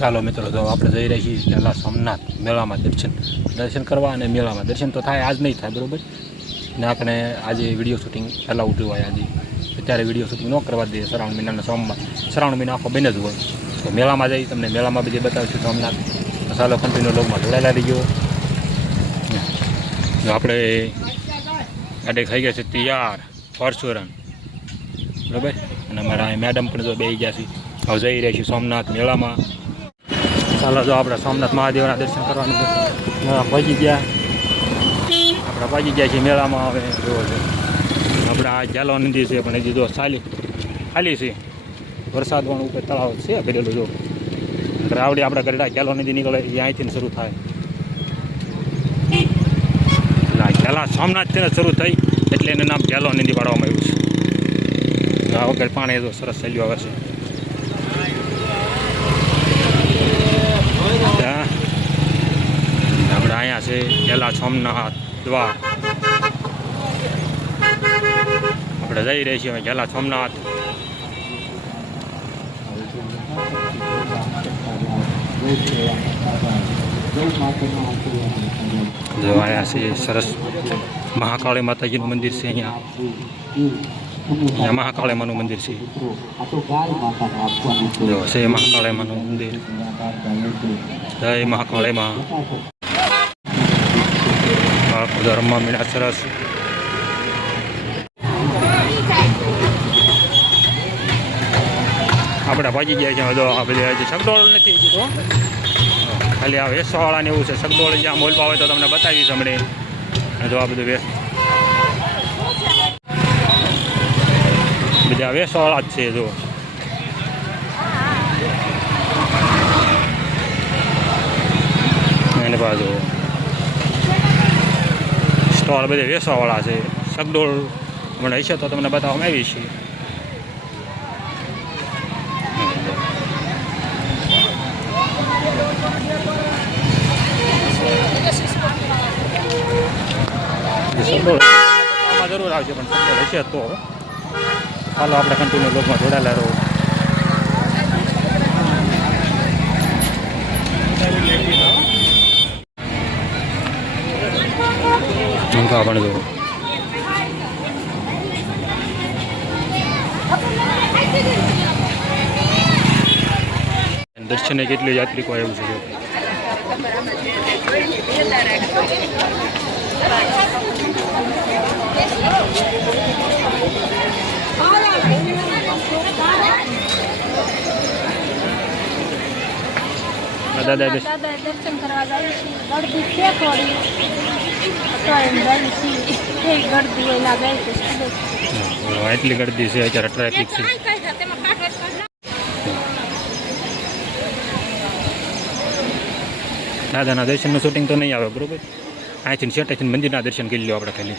ચાલો મિત્રો, તો આપણે જઈ રહ્યા છીએ પહેલાં સોમનાથ મેળામાં દર્શન. દર્શન કરવા અને મેળામાં દર્શન તો થાય, આજ નહીં થાય, બરાબર? ને આપણે આજે વીડિયો શૂટિંગ પહેલાં ઉઠ્યું હોય આજે. અત્યારે વીડિયો શૂટિંગ ન કરવા દઈએ, શ્રાવણ મહિનાના સોમવાર, શ્રાવણ મહિના આખો બને જ હોય. તો મેળામાં જઈ, તમને મેળામાં બધી બતાવીશું સોમનાથ. તો ચાલો કંપનીનો લોગમાં જોડાયેલા રહીજો. આપણે ગાડી થઈ ગયા છે તૈયાર ફોર્ચ્યુનર બરાબર? અને અમારા મેડમ પણ જો બે ગયા છે. હવે જઈ રહ્યા છીએ સોમનાથ મેળામાં. ચાલો જો આપણે સોમનાથ મહાદેવના દર્શન કરવાનું મેળા પહોંચી ગયા. આપણે પહોંચી ગયા છીએ મેળામાં હવે જોવો છે. આપણે આ જાલો નદી છે, પણ હજી જો ચાલી ખાલી છે. વરસાદ પણ ઉપર તળાવ છે ભરેલું જો રાવડી આપણા ગરડા જાલો નદી નીકળે, એ અહીંથી શરૂ થાય. પહેલાં સોમનાથથી શરૂ થઈ, એટલે એનું નામ જાલો નદી પાડવામાં આવ્યું છે. આ વગર પાણી સરસ ચાલ્યું આવે છે ત્યાં આપણે અહીંયા છે પહેલાં સોમનાથ દ્વાર. આપણે જઈ રહી છીએ પહેલાં સોમનાથ જો અહીંયા છે, સરસ મહાકાળી માતાજીનું મંદિર છે અહીંયા. અહીંયા મહાકાળી માનું મંદિર છે. જો છે મહાકાળી માનું મંદિર. જય મહાકાળી માં બાળકો રમવા મીણા સરસ આપણે ભાજી ગયા છે જો આ બધી હજી સગડોળ નથી હજી તો. ખાલી આ વેસવાળાને એવું છે સગડોળ જ્યાં મોલપા હોય તો તમને બતાવીશ હમણે. જો આ બધું વેસ બધા વેસવાળા જ છે જો એને બાજુ સ્ટોલ બધે વેસવાવાળા છે. સગડોળ હમણાં હશે તો તમને બતાવવામાં આવી છે જરૂર આવશે, પણ સગડોળ હશે તો. ચાલો આપણે કન્ટિન્યુ લોકમાં જોડાયેલા રહો. પંખા પણ જો દર્શને કેટલી યાત્રિકો આવ્યું છે દાદા દર્શન દાદા દર્શન કરવા જાય છે. ગળદી છે. થોડી ગળદી જાય એટલી ગળદી છે અત્યારે ટ્રાફિક છે. દાદાના દર્શનનું શૂટિંગ તો નહીં આવે બરોબર? અહીંથી શેટેથી મંદિરના દર્શન કરી લો આપણે ખાલી.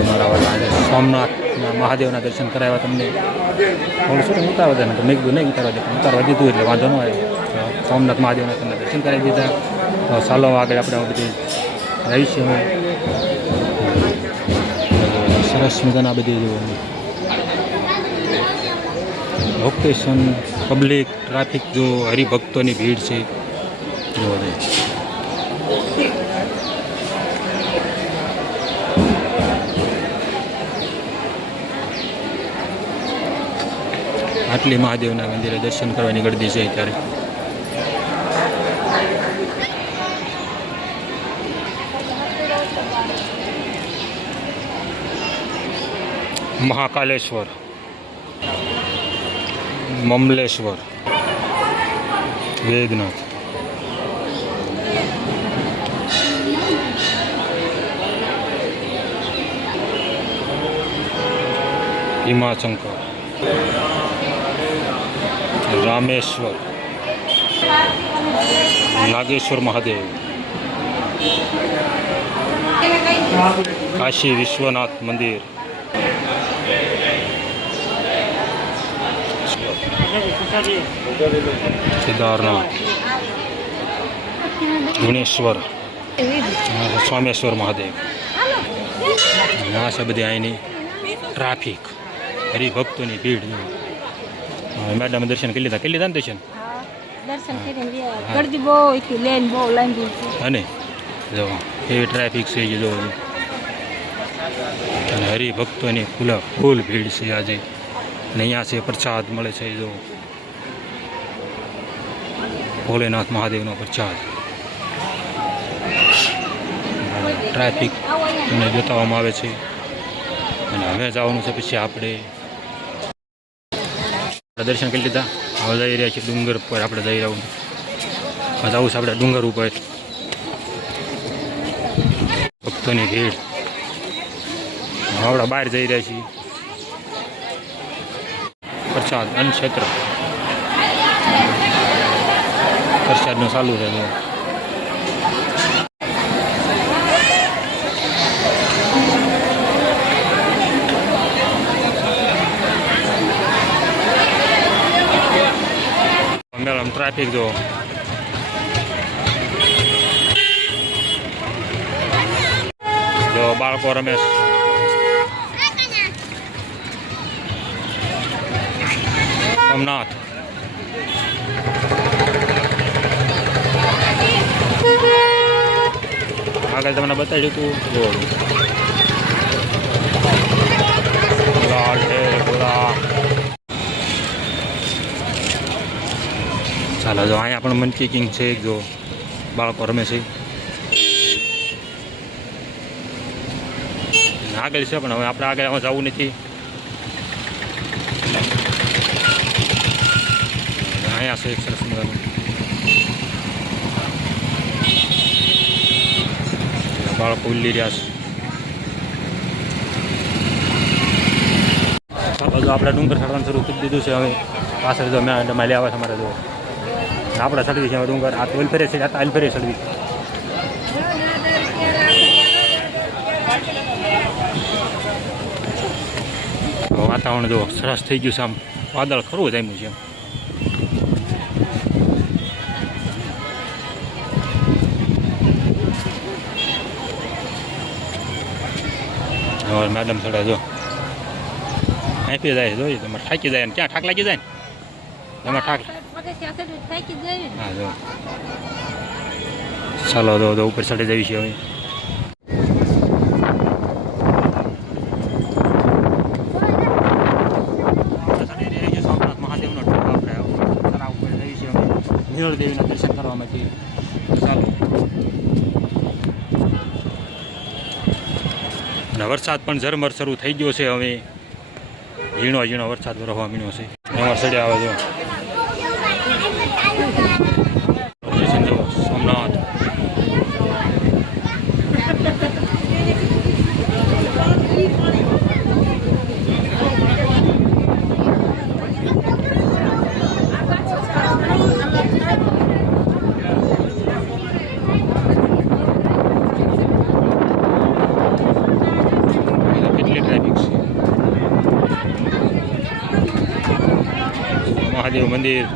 અમારા વાળા આજે સોમનાથના મહાદેવના દર્શન કરાવ્યા તમને. થોડું શું ઉતારવા દે તો મેં કીધું નહીં ઉતારવા દે ઉતારવા દીધું એટલે વાંધો ન આવ્યો સોમનાથ મહાદેવના તમને દર્શન કરાવી દીધા. ચાલો આગળ આપણે બધી રહીશું સરસ મજાના બધી લોકેશન પબ્લિક ટ્રાફિક જો હરિભક્તોની ભીડ છે. જોવા જાય આટલી મહાદેવના મંદિરે દર્શન કરવાની ગળદી છે અત્યારે. મહાકાલેશ્વર. મમલેશ્વર. વેદનાથ. હિમાશંકર. રામેશ્વર નાગેશ્વર મહાદેવ કાશી વિશ્વનાથ મંદિર કેદારનાથ ગુણેશ્વર સ્વામેશ્વર મહાદેવ આ બધી અહીંની ટ્રાફિક હરિભક્તોની ભીડ મેડમ દર્શન કરી લીધા. કરી લીધા ને દર્શન? દર્શન કરીને ગયા. બહુ હતી લેન બહુ લાંબી હતી. અને જો એવી ટ્રાફિક છે જે. અને હરિભક્તોની ફૂલા ફૂલ ભીડ છે આજે. ને અહીંયા છે પ્રસાદ મળે છે જો. ભોલેનાથ મહાદેવનો પ્રસાદ. ટ્રાફિક તમને બતાવવામાં આવે છે. અને હવે જવાનું છે પછી આપણે. દર્શન કરી લીધા. હવે જઈ રહ્યા છીએ ડુંગર પર આપણે જઈ રહ્યું જવું છે આપણે ડુંગર ઉપર. ભક્તોની ભીડ. આપણે બહાર જઈ રહ્યા છીએ. પ્રસાદ અન્ન ક્ષેત્ર પ્રસાદનું ચાલુ છે જો મેડમ ટ્રાફિક જો જો બાળકો રમે છે. સોમનાથ આગળ તમને બતાડ્યું હતું જો ચાલો, જો અહીંયા પણ મંકી કિંગ છે જો બાળકો રમે છે. આગળ છે, પણ હવે આપણે આગળ જવું નથી. અહીંયા છે, એક સરસ મજાનું. બાળકો ઉલ્લી રહ્યા છે. આપણે ડુંગર ચડવાનું શરૂ કરી દીધું છે, હવે પાછળ જો મેં માલી આવે છે અમારે, જો. આપણે સડવી છે, ડુંગર. આ તોલ ફેરે છે, આ તાલ ફેરે હવે વાતાવરણ જો સરસ થઈ ગયું છે, આમ વાદળ ખરું જામ્યું છે. મેડમ થોડા જો આપી જાય જોઈએ. તમારે થાકી જાય ને ક્યાં? ઠાક લાગી જાય ને? એમાં ઠાક ચાલો તો ઉપર ચડી જવી છીએ હવે નીળ દેવીના દર્શન કરવા માટે ચાલો. અને વરસાદ પણ ઝરમર શરૂ થઈ ગયો છે હવે. ઝીણો ઝીણો વરસાદ વરસવા મીણ્યો છે. એમાં સડ્યા આવે જો લોકેશન જો સોમનાથ અહીંયા કેટલી ટ્રાફિક છે મહાદેવ મંદિર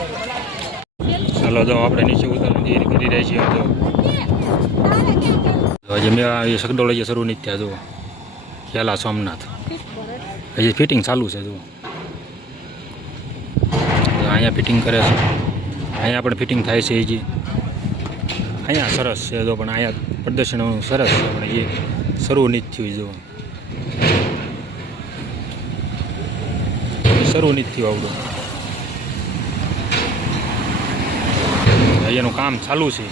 ખાવાના ચાલો જો આપણે નીચે ઉતરવાની કરી રહ્યા છીએ હજી મેં આ સગડોળ હજી શરૂ નથી ત્યાં જો પેલા સોમનાથ. હજી ફિટિંગ ચાલુ છે જો અહીંયા ફિટિંગ કરે છે. અહીંયા પણ ફિટિંગ થાય છે, હજી. અહીંયા સરસ છે, જો પણ અહીંયા પ્રદર્શન સરસ છે, પણ એ શરૂ નથી થયું જો શરૂ નથી થયું આવડું. અહીંયાનું કામ ચાલુ છે.